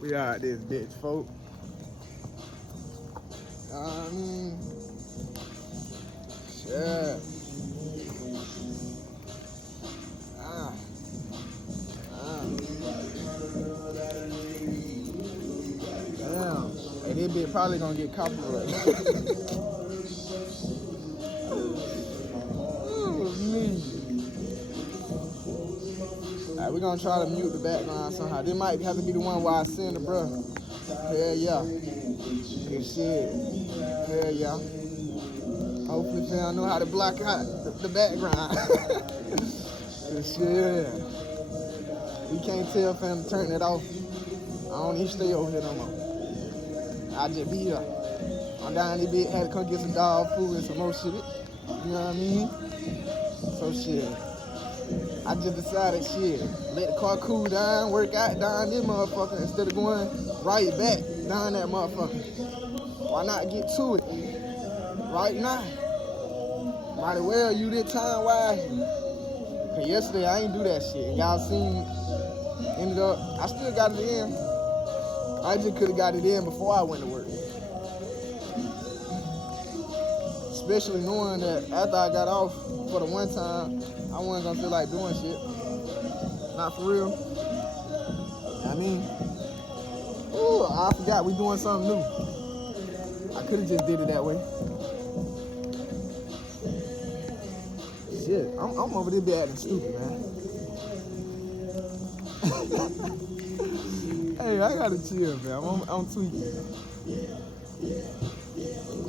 We out this bitch, folk. Shit. Ah, ah. Damn. Hey, this bitch probably gonna get copyrighted. Ooh, me. Alright, we're gonna try to mute the background somehow. This might have to be the one where I send the bruh. Hell yeah. Good shit. Hell yeah. Hopefully fam know how to block out the background. Good shit. You can't tell fam to turn it off. I don't even stay over here no more. I just be here. I'm down this bit, had to come get some dog food and some more shit. You know what I mean? So shit. I just decided shit. Let the car cool down, work out down this motherfucker instead of going right back down that motherfucker. Why not get to it right now? Might as well use this time wisely. Cause yesterday I ain't do that shit. Y'all seen, ended up, I still got it in. I just could have got it in before I went to work. Especially knowing that after I got off for the one time, I wasn't gonna feel like doing shit. Not for real. I mean, ooh, I forgot we doing something new. I could have just did it that way. Shit, I'm over there be acting stupid, man. Hey, I gotta chill, man. I'm tweaking.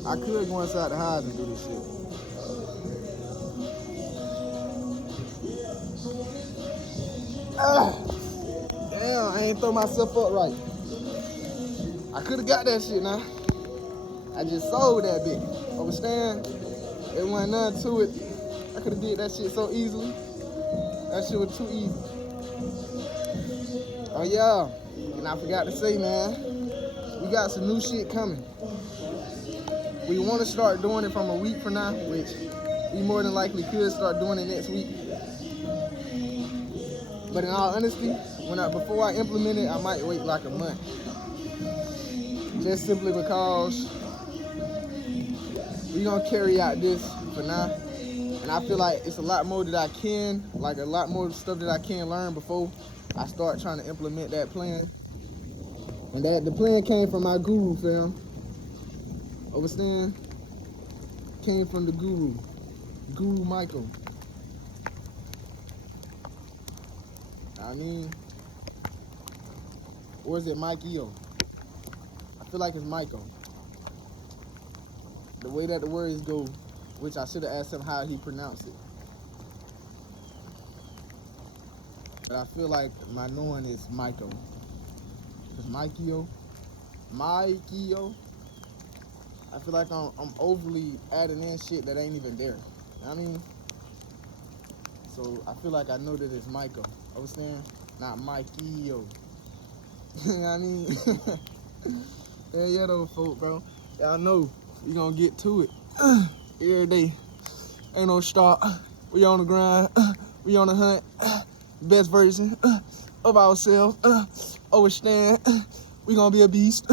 I could go inside the house and do this shit. Damn, I ain't throw myself up right. I could have got that shit now. I just sold that bitch. Understand? It wasn't nothing to it. I could have did that shit so easily. That shit was too easy. Oh yeah, and I forgot to say, man, we got some new shit coming. We want to start doing it from a week from now, which we more than likely could start doing it next week. But in all honesty, before I implement it, I might wait like a month. Just simply because we're gonna carry out this for now. And I feel like it's a lot more that I can, like a lot more stuff that I can learn before I start trying to implement that plan. And that the plan came from my guru, fam. Understand? Came from the guru, Guru Michael. I mean, or is it Mikey-O? I feel like it's Michael. The way that the words go, which I should have asked him how he pronounced it. But I feel like my knowing is Michael. Because Mikey-O, I feel like I'm overly adding in shit that ain't even there. You know what I mean? So I feel like I know that it's Michael. Understand? Not Mikey-O. You know what I mean? Yeah, though, folk, bro. Y'all know we gonna get to it every day. Ain't no stop. We on the grind. We on the hunt. Best version of ourselves. Understand? We gonna be a beast.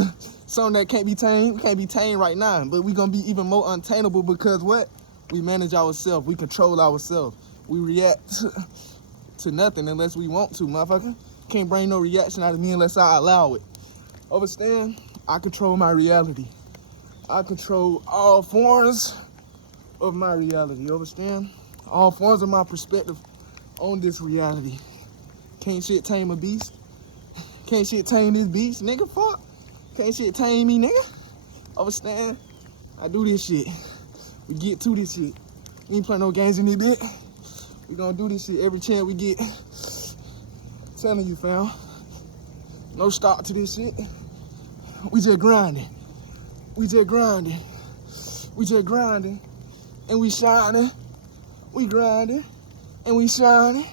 Something that can't be tamed. We can't be tamed right now, but we gonna be even more untameable because what? We manage ourselves. We control ourselves. We react to nothing unless we want to, motherfucker. Can't bring no reaction out of me unless I allow it. Understand? I control my reality. I control all forms of my reality. Understand? All forms of my perspective on this reality. Can't shit tame a beast. Can't shit tame this beast, nigga. Fuck. Can't shit tame me, nigga. Understand? I do this shit. We get to this shit. We ain't playing no games in this bit. We gonna do this shit every chance we get. Telling you, fam. No stop to this shit. We just grinding. We just grinding. We just grinding. And we shining. We grinding. And we shining.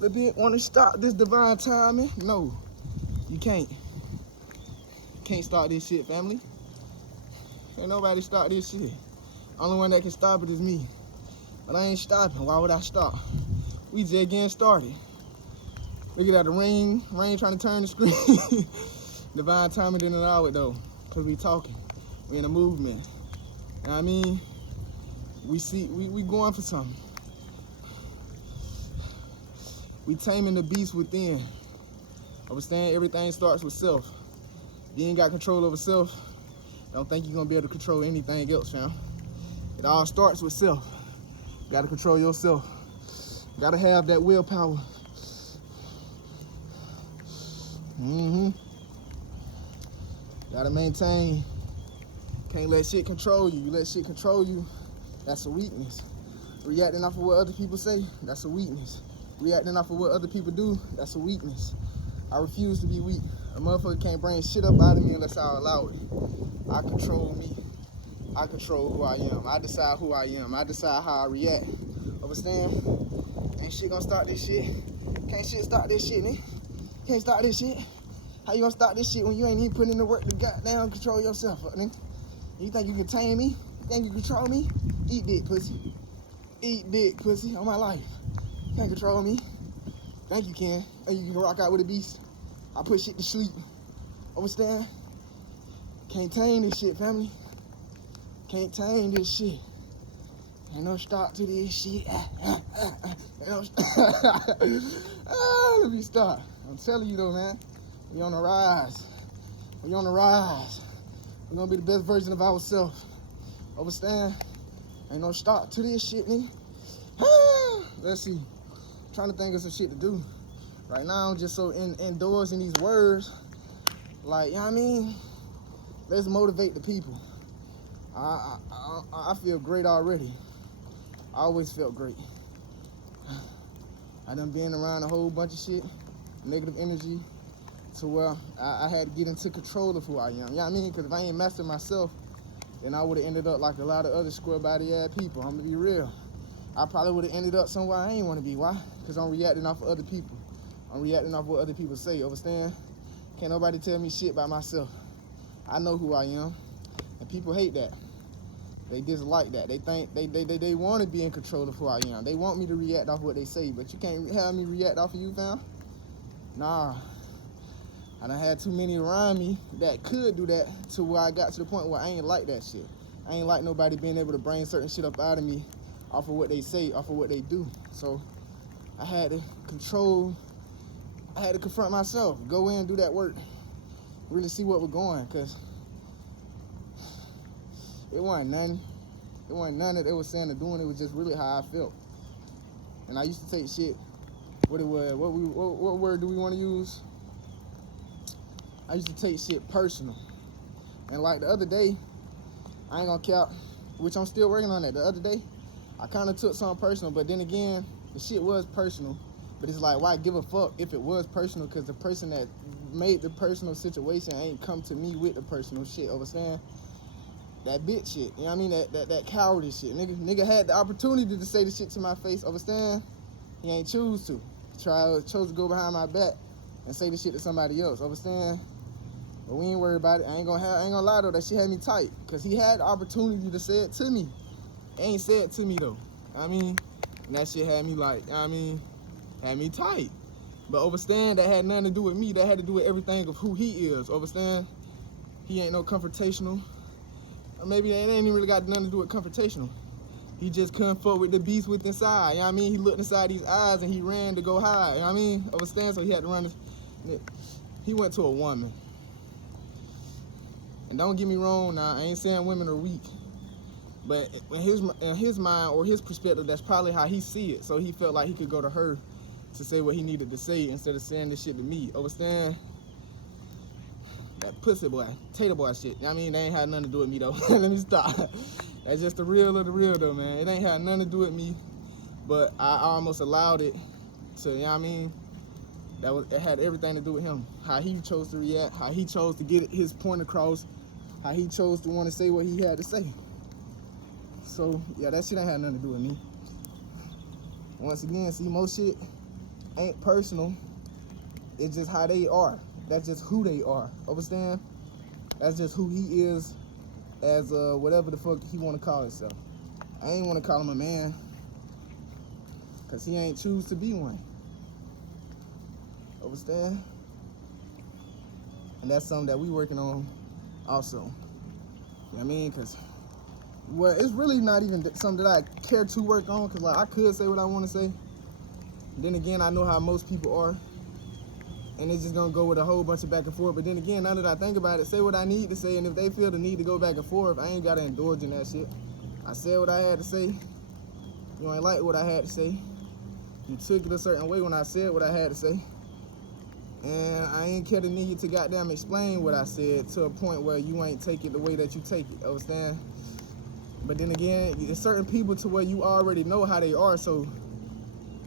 But didn't want to stop this divine timing? No. You can't. Can't stop this shit, family. Ain't nobody stop this shit. Only one that can stop it is me. But I ain't stopping. Why would I stop? We just getting started. Look at that, the rain trying to turn the screen. Divine timing didn't allow it though, cause we talking. We in a movement. You know what I mean? We going for something. We taming the beast within. Understand? Everything starts with self. If you ain't got control over self, don't think you're gonna be able to control anything else, fam. It all starts with self. You gotta control yourself. You gotta have that willpower. Gotta maintain. Can't let shit control you. You let shit control you, that's a weakness. Reacting off of what other people say, that's a weakness. Reacting off of what other people do, that's a weakness. I refuse to be weak. A motherfucker can't bring shit up out of me unless I allow it. I control me. I control who I am. I decide who I am. I decide how I react. Understand? Ain't shit gonna start this shit. Can't shit start this shit, man. Can't start this shit. How you gonna start this shit when you ain't even putting in the work to goddamn control yourself, nigga? You think you can tame me? You think you control me? Eat dick, pussy. Eat dick, pussy, on my life. Can't control me. Think you can. And you can rock out with a beast. I put shit to sleep. Understand? Can't tame this shit, family. Can't tame this shit. Ain't no stop to this shit. Let me stop. I'm telling you though, man. We on the rise. We on the rise. We're gonna be the best version of ourselves. Understand? Ain't no stop to this shit, nigga. Let's see. I'm trying to think of some shit to do. Right now, I'm just so indoors in these words. Like, you know what I mean? Let's motivate the people. I feel great already. I always felt great. I done been around a whole bunch of shit, negative energy, to where I had to get into control of who I am. You know what I mean? Because if I ain't mastered myself, then I would have ended up like a lot of other square body ass people. I'm gonna be real. I probably would have ended up somewhere I ain't want to be. Why? Because I'm reacting off of other people. I'm reacting off what other people say. Understand? Can't nobody tell me shit by myself. I know who I am, and people hate that. They dislike that. They think they want to be in control of who I am. They want me to react off what they say, but you can't have me react off of you, fam. Nah. I done had too many around me that could do that to where I got to the point where I ain't like that shit. I ain't like nobody being able to bring certain shit up out of me off of what they say, off of what they do. So I had to control, I had to confront myself, go in and do that work, really see what we're going, because it wasn't nothing. It wasn't none that they were saying or doing. It was just really how I felt. And I used to take shit, what word do we want to use? I used to take shit personal. And like the other day, I ain't gonna count, which I'm still working on that. The other day, I kind of took something personal, but then again, the shit was personal. But it's like, why give a fuck if it was personal? Because the person that made the personal situation ain't come to me with the personal shit, understand? That bitch shit, you know what I mean? That cowardice shit. Nigga had the opportunity to say the shit to my face, understand? He ain't choose to. Chose to go behind my back and say the shit to somebody else, understand? But we ain't worried about it. I ain't gonna lie though, that shit had me tight. Cause he had the opportunity to say it to me. He ain't say it to me though. I mean, and that shit had me like, I mean, had me tight. But understand, that had nothing to do with me. That had to do with everything of who he is, understand? He ain't no confrontational. Or maybe it ain't even really got nothing to do with confrontational. He just couldn't fuck with the beast with inside, you know what I mean? He looked inside these eyes and he ran to go hide, you know what I mean? Understand? So he had to run. He went to a woman. And don't get me wrong now, I ain't saying women are weak. But in his mind or his perspective, that's probably how he see it. So he felt like he could go to her to say what he needed to say instead of saying this shit to me. Understand? That pussy boy, tater boy shit. You know what I mean? They ain't had nothing to do with me though. Let me stop. That's just the real of the real though, man. It ain't had nothing to do with me. But I almost allowed it to, you know what I mean? It had everything to do with him. How he chose to react, how he chose to get his point across, how he chose to want to say what he had to say. So, yeah, that shit ain't had nothing to do with me. Once again, see, most shit ain't personal. It's just how they are. That's just who they are. Understand? That's just who he is as whatever the fuck he want to call himself. I ain't want to call him a man because he ain't choose to be one. Understand? And that's something that we working on also. You know what I mean? Because, well, it's really not even something that I care to work on, because like I could say what I want to say. Then again, I know how most people are, and it's just gonna go with a whole bunch of back and forth. But then again, now that I think about it, say what I need to say, and if they feel the need to go back and forth, I ain't gotta indulge in that shit. I said what I had to say. You ain't like what I had to say. You took it a certain way when I said what I had to say. And I ain't care the need to goddamn explain what I said to a point where you ain't take it the way that you take it, understand? But then again, there's certain people to where you already know how they are, so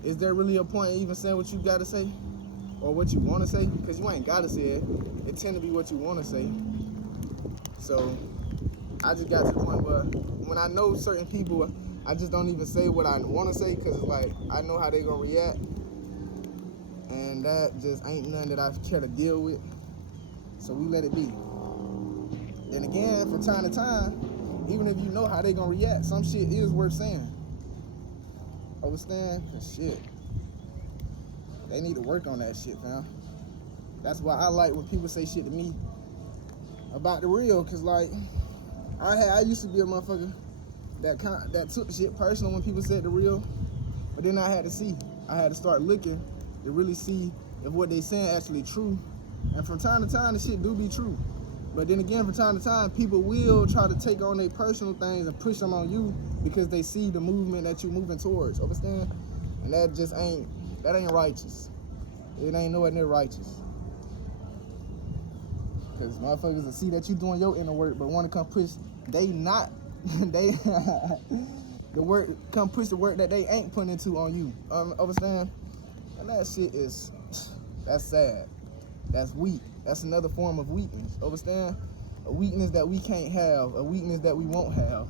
is there really a point in even saying what you gotta say? Or what you wanna say? Because you ain't gotta say it. It tend to be what you wanna say. So I just got to the point where when I know certain people, I just don't even say what I wanna say, because it's like, I know how they gonna react. And that just ain't nothing that I care to deal with. So we let it be. Then again, from time to time, even if you know how they gonna react, some shit is worth saying. Understand? Cause shit, they need to work on that shit, fam. That's why I like when people say shit to me about the real, cause like, I used to be a motherfucker that took shit personal when people said the real, but then I had to start looking to really see if what they saying actually true. And from time to time, the shit do be true. But then again, from time to time, people will try to take on their personal things and push them on you because they see the movement that you're moving towards, understand? And that just ain't righteous. It ain't nowhere near righteous. Because motherfuckers will see that you doing your inner work, but want to come push, the work, come push the work that they ain't putting into on you, understand? And that shit that's sad. That's weak. That's another form of weakness, understand? A weakness that we can't have, a weakness that we won't have.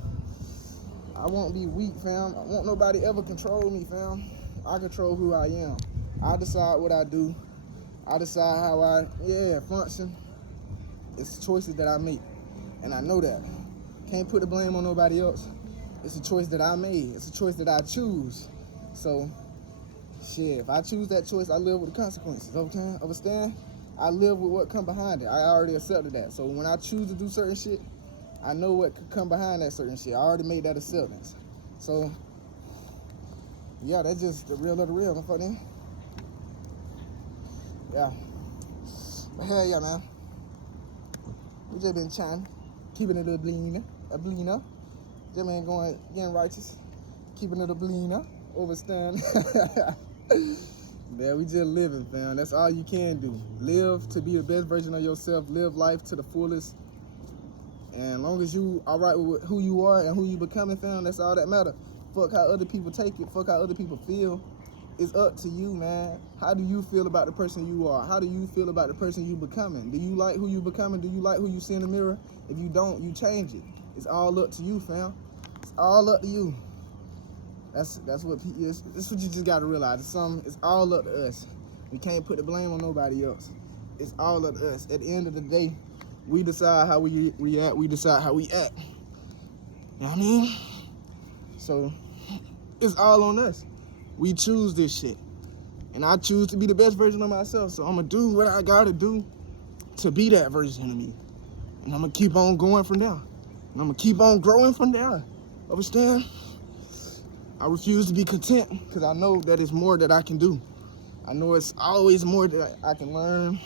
I won't be weak, fam. I won't nobody ever control me, fam. I control who I am. I decide what I do. I decide how I, function. It's choices that I make, and I know that. Can't put the blame on nobody else. It's a choice that I made. It's a choice that I choose. So, shit, if I choose that choice, I live with the consequences, okay? Understand? I live with what come behind it. I already accepted that. So when I choose to do certain shit, I know what could come behind that certain shit. I already made that acceptance. So, yeah, that's just the real of the real, motherfucker. Yeah. But hell yeah, man. We just been trying, keeping it a bleener. Just been getting righteous, keeping it a bleener, overstand. Man, we just living, fam. That's all you can do. Live to be the best version of yourself. Live life to the fullest. And as long as you all right with who you are and who you becoming, fam, that's all that matter. Fuck how other people take it. Fuck how other people feel. It's up to you, man. How do you feel about the person you are? How do you feel about the person you becoming? Do you like who you becoming? Do you like who you see in the mirror? If you don't, you change it. It's all up to you, fam. It's all up to you. That's what that's what you just gotta realize. It's all up to us. We can't put the blame on nobody else. It's all up to us. At the end of the day, we decide how we react. We decide how we act. You know what I mean? So it's all on us. We choose this shit. And I choose to be the best version of myself. So I'm gonna do what I gotta do to be that version of me. And I'm gonna keep on going from there. And I'm gonna keep on growing from there. Understand? I refuse to be content because I know that it's more that I can do. I know it's always more that I can learn,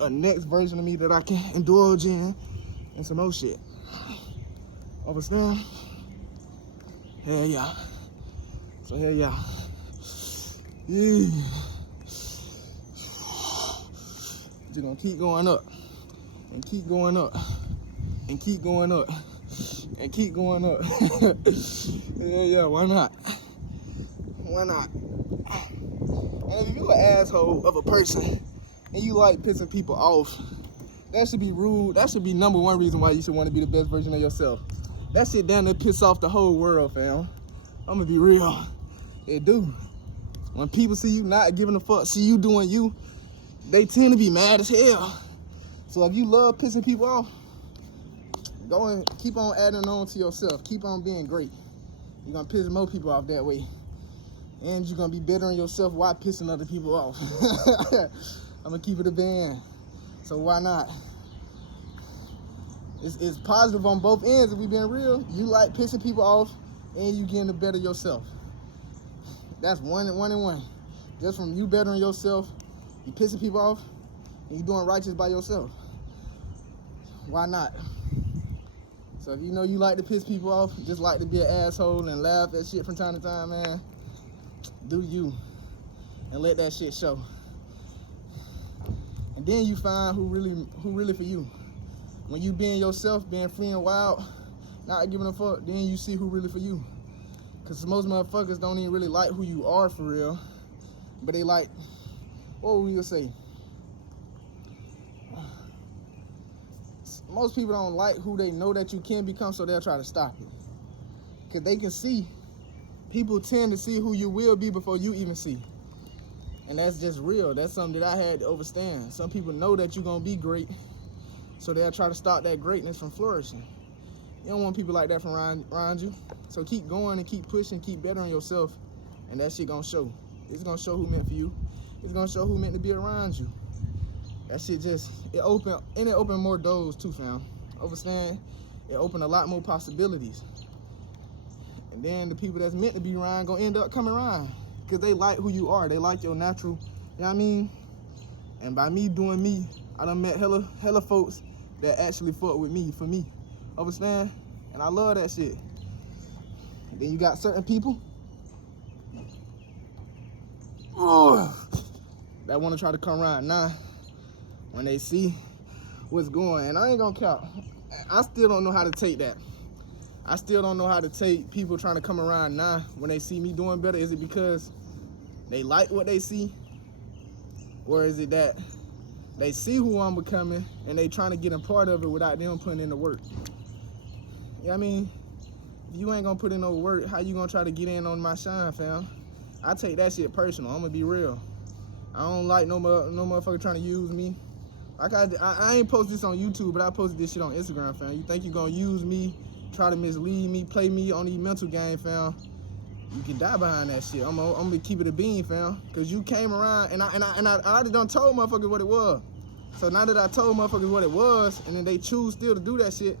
a next version of me that I can indulge in, and some more shit. Understand? Hell yeah. So hell yeah. Yeah. Just gonna keep going up, and keep going up, and keep going up, and keep going up. Yeah, why not? Why not? And if you an asshole of a person and you like pissing people off, that should be rude. That should be number one reason why you should want to be the best version of yourself. That shit down there piss off the whole world, fam. I'm gonna be real. It do. When people see you not giving a fuck, see you doing you, they tend to be mad as hell. So if you love pissing people off, go and keep on adding on to yourself. Keep on being great. You're gonna piss more people off that way. And you're gonna be better on yourself while pissing other people off. I'm gonna keep it a band. So why not? It's positive on both ends if we being real. You like pissing people off and you getting the better yourself. That's one and one. Just from you bettering yourself, you pissing people off, and you doing righteous by yourself. Why not? So if you know you like to piss people off, just like to be an asshole and laugh at shit from time to time, man, do you. And let that shit show. And then you find who really for you. When you being yourself, being free and wild, not giving a fuck, then you see who really for you. Cause most motherfuckers don't even really like who you are for real, but they like, what would we say? Most people don't like who they know that you can become, so they'll try to stop it. Cause they can see, people tend to see who you will be before you even see. And that's just real. That's something that I had to understand. Some people know that you're gonna be great, so they'll try to stop that greatness from flourishing. You don't want people like that from around you. So keep going and keep pushing, keep bettering yourself, and that shit gonna show. It's gonna show who meant for you. It's gonna show who meant to be around you. That shit just, it opened more doors too, fam. Understand? It opened a lot more possibilities. And then the people that's meant to be around gonna end up coming around. Cause they like who you are. They like your natural, you know what I mean? And by me doing me, I done met hella folks that actually fuck with me, for me. Understand? And I love that shit. And then you got certain people that want to try to come around now when they see what's going. And I ain't gonna count. I still don't know how to take that. I still don't know how to take people trying to come around now when they see me doing better. Is it because they like what they see? Or is it that they see who I'm becoming and they trying to get a part of it without them putting in the work? You know what I mean? If you ain't gonna put in no work, how you gonna try to get in on my shine, fam? I take that shit personal. I'm gonna be real. I don't like no motherfucker trying to use me. Like I ain't post this on YouTube, but I posted this shit on Instagram, fam. You think you gonna use me, try to mislead me, play me on these mental game, fam? You can die behind that shit. I'm gonna keep it a bean, fam. Cause you came around and I already done told motherfuckers what it was. So now that I told motherfuckers what it was, and then they choose still to do that shit,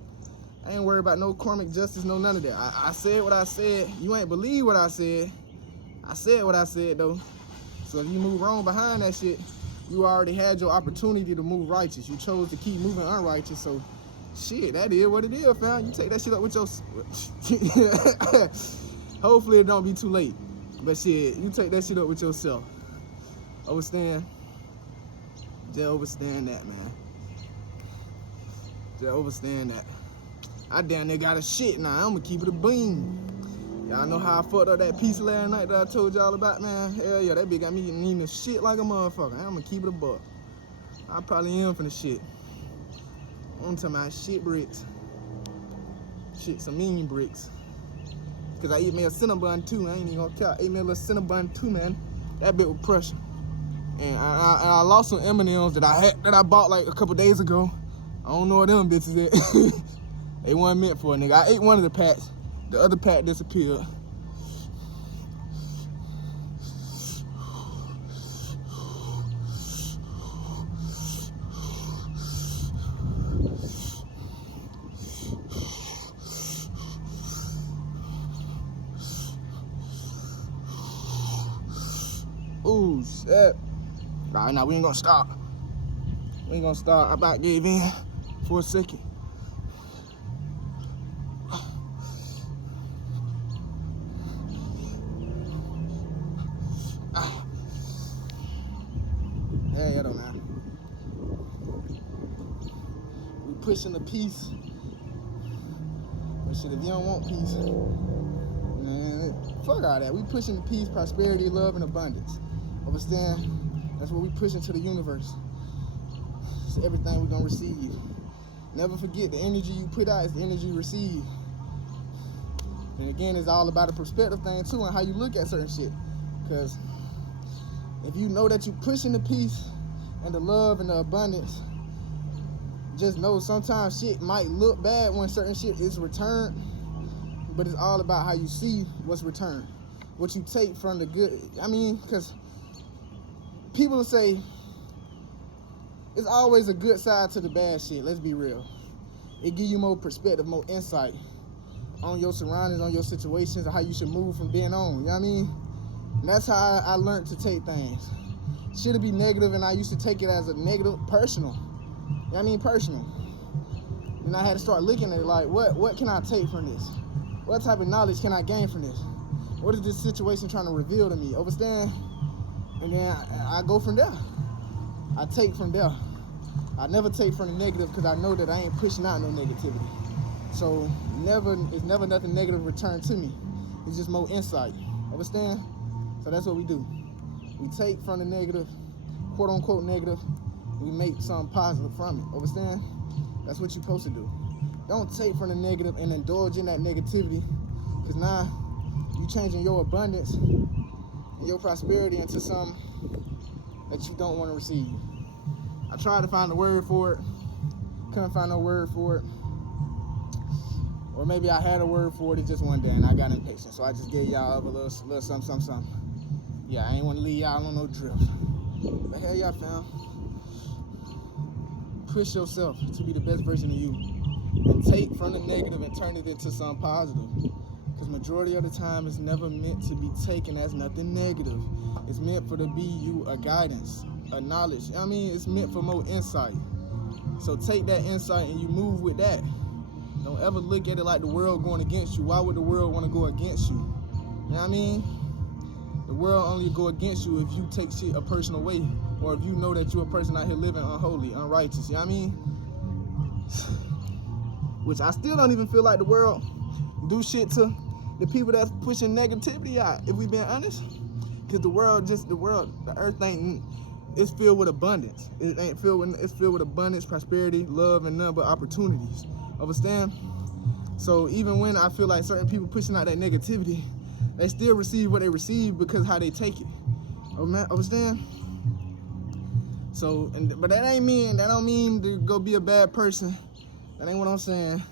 I ain't worried about no karmic justice, no none of that. I said what I said. You ain't believe what I said. I said what I said though. So if you move wrong behind that shit, you already had your opportunity to move righteous. You chose to keep moving unrighteous. So shit, that is what it is, fam. You take that shit up with your hopefully it don't be too late. But shit, you take that shit up with yourself. Understand? Just understand that, man. Just understand that. I damn near got a shit now. I'm gonna keep it a beam. Y'all know how I fucked up that piece last night that I told y'all about, man? Hell yeah, that bitch got me needing a shit like a motherfucker. I'm gonna keep it a buck. I probably am finna shit. I'm talking about shit bricks. Shit, some mean bricks. Cause I ate me a Cinnabon too, I ain't even gonna count. I ate me a little Cinnabon too, man. That bit was pressure. And I lost some M&Ms that I bought like a couple days ago. I don't know what them bitches is. They weren't meant for a nigga. I ate one of the packs. The other pack disappeared. Ooh, shit. Nah, we ain't gonna stop. We ain't gonna stop. I about gave in for a second. Hey, I don't know. We pushing the peace. But shit, if you don't want peace, man, fuck all that. We pushing the peace, prosperity, love, and abundance. Understand? That's what we pushing to the universe. It's everything we're gonna receive. Never forget, the energy you put out is the energy you receive. And again, it's all about a perspective thing too, and how you look at certain shit. Cause if you know that you're pushing the peace and the love and the abundance, just know sometimes shit might look bad when certain shit is returned, but it's all about how you see what's returned. What you take from the good. I mean, because people will say, it's always a good side to the bad shit. Let's be real. It give you more perspective, more insight on your surroundings, on your situations, and how you should move from then on. You know what I mean? And that's how I learned to take things. Should it be negative, and I used to take it as a negative, personal. You know what I mean? Personal. And I had to start looking at it like, what can I take from this? What type of knowledge can I gain from this? What is this situation trying to reveal to me? Understand? And then I go from there. I take from there. I never take from the negative because I know that I ain't pushing out no negativity. So it's never nothing negative returned to me. It's just more insight. Understand? So that's what we do. We take from the negative, quote unquote negative, we make something positive from it. Understand? That's what you're supposed to do. Don't take from the negative and indulge in that negativity, because now you changing your abundance and your prosperity into something that you don't want to receive. I tried to find a word for it, couldn't find no word for it. Or maybe I had a word for it just one day and I got impatient, so I just gave y'all a little something. Yeah, I ain't want to leave y'all on no drift. But hell y'all fam. Push yourself to be the best version of you. And take from the negative and turn it into something positive. Because majority of the time, it's never meant to be taken as nothing negative. It's meant for to be you a guidance, a knowledge. I mean, it's meant for more insight. So take that insight and you move with that. Don't ever look at it like the world going against you. Why would the world want to go against you? You know what I mean? The world only go against you if you take shit a personal way, or if you know that you're a person out here living unholy, unrighteous. You know what I mean? Which I still don't even feel like the world do shit to the people that's pushing negativity out, if we being honest. Because the earth it's filled with abundance. It's filled with abundance, prosperity, love, and none but opportunities. Understand? So even when I feel like certain people pushing out that negativity, they still receive what they receive because how they take it. Understand? So, but that don't mean to go be a bad person. That ain't what I'm saying.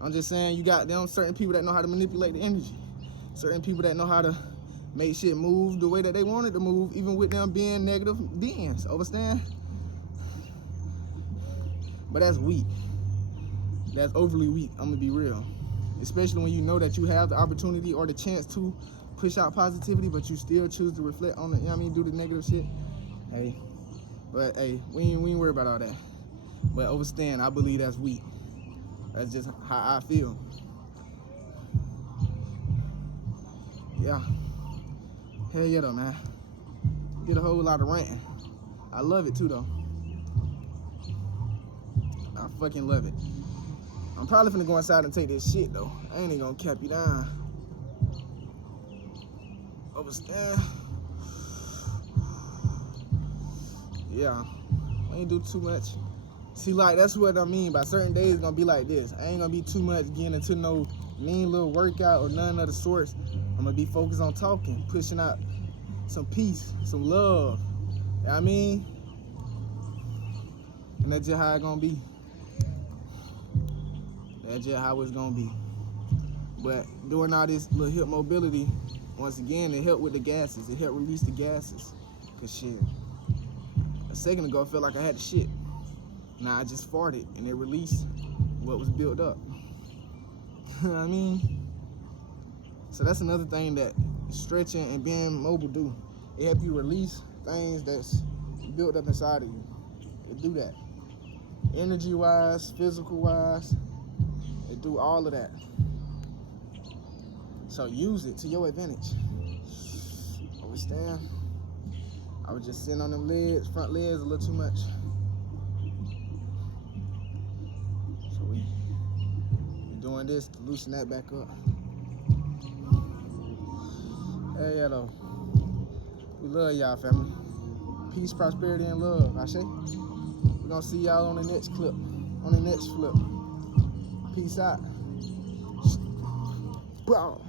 I'm just saying you got certain people that know how to manipulate the energy. Certain people that know how to make shit move the way that they want it to move, even with them being negative beings. Understand? But that's weak. That's overly weak. I'm gonna be real. Especially when you know that you have the opportunity or the chance to push out positivity, but you still choose to reflect on it, you know what I mean, do the negative shit. Hey, but hey, we ain't worry about all that. But understand, I believe that's weak. That's just how I feel. Yeah. Hell yeah though, man. Did a whole lot of ranting. I love it too though. I fucking love it. I'm probably finna go inside and take this shit though. I ain't even gonna cap you down. Understand? Yeah. I ain't do too much. See, like, that's what I mean by certain days gonna be like this. I ain't gonna be too much getting into no mean little workout or none of the sorts. I'm gonna be focused on talking, pushing out some peace, some love. You know what I mean? And that's just how it's gonna be. That's just how it's gonna be. But doing all this little hip mobility, once again, it helped with the gases. It helped release the gases. Cause shit, a second ago I felt like I had to shit. Now I just farted and it released what was built up. You know what I mean? So that's another thing that stretching and being mobile do. It helps you release things that's built up inside of you. It do that. Energy-wise, physical-wise, it do all of that. So use it to your advantage. Understand? I was just sitting on them legs, front legs a little too much. So we doing this to loosen that back up. Hey, yeah, though. We love y'all, family. Peace, prosperity, and love, I say. We're gonna see y'all on the next clip, on the next flip. Peace out. Bro.